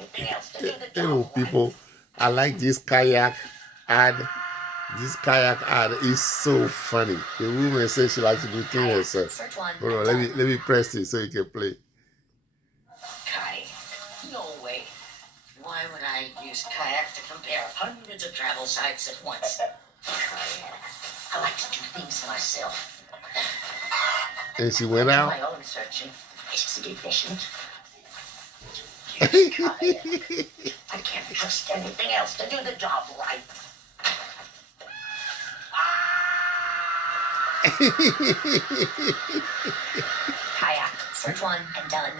anything else to do the You know, job. people, I like this kayak ad. This kayak ad is so funny. The woman says she likes to do things herself. Search one. Hold on, let me press it so you can play. Kayak. No way. Why would I use Kayak to compare hundreds of travel sites at once? Kayak. I like to do things myself. And she went I do out. my own searching. It's efficient. Use Kayak. I can't trust anything else to do the job right. Kayak. Search one and done.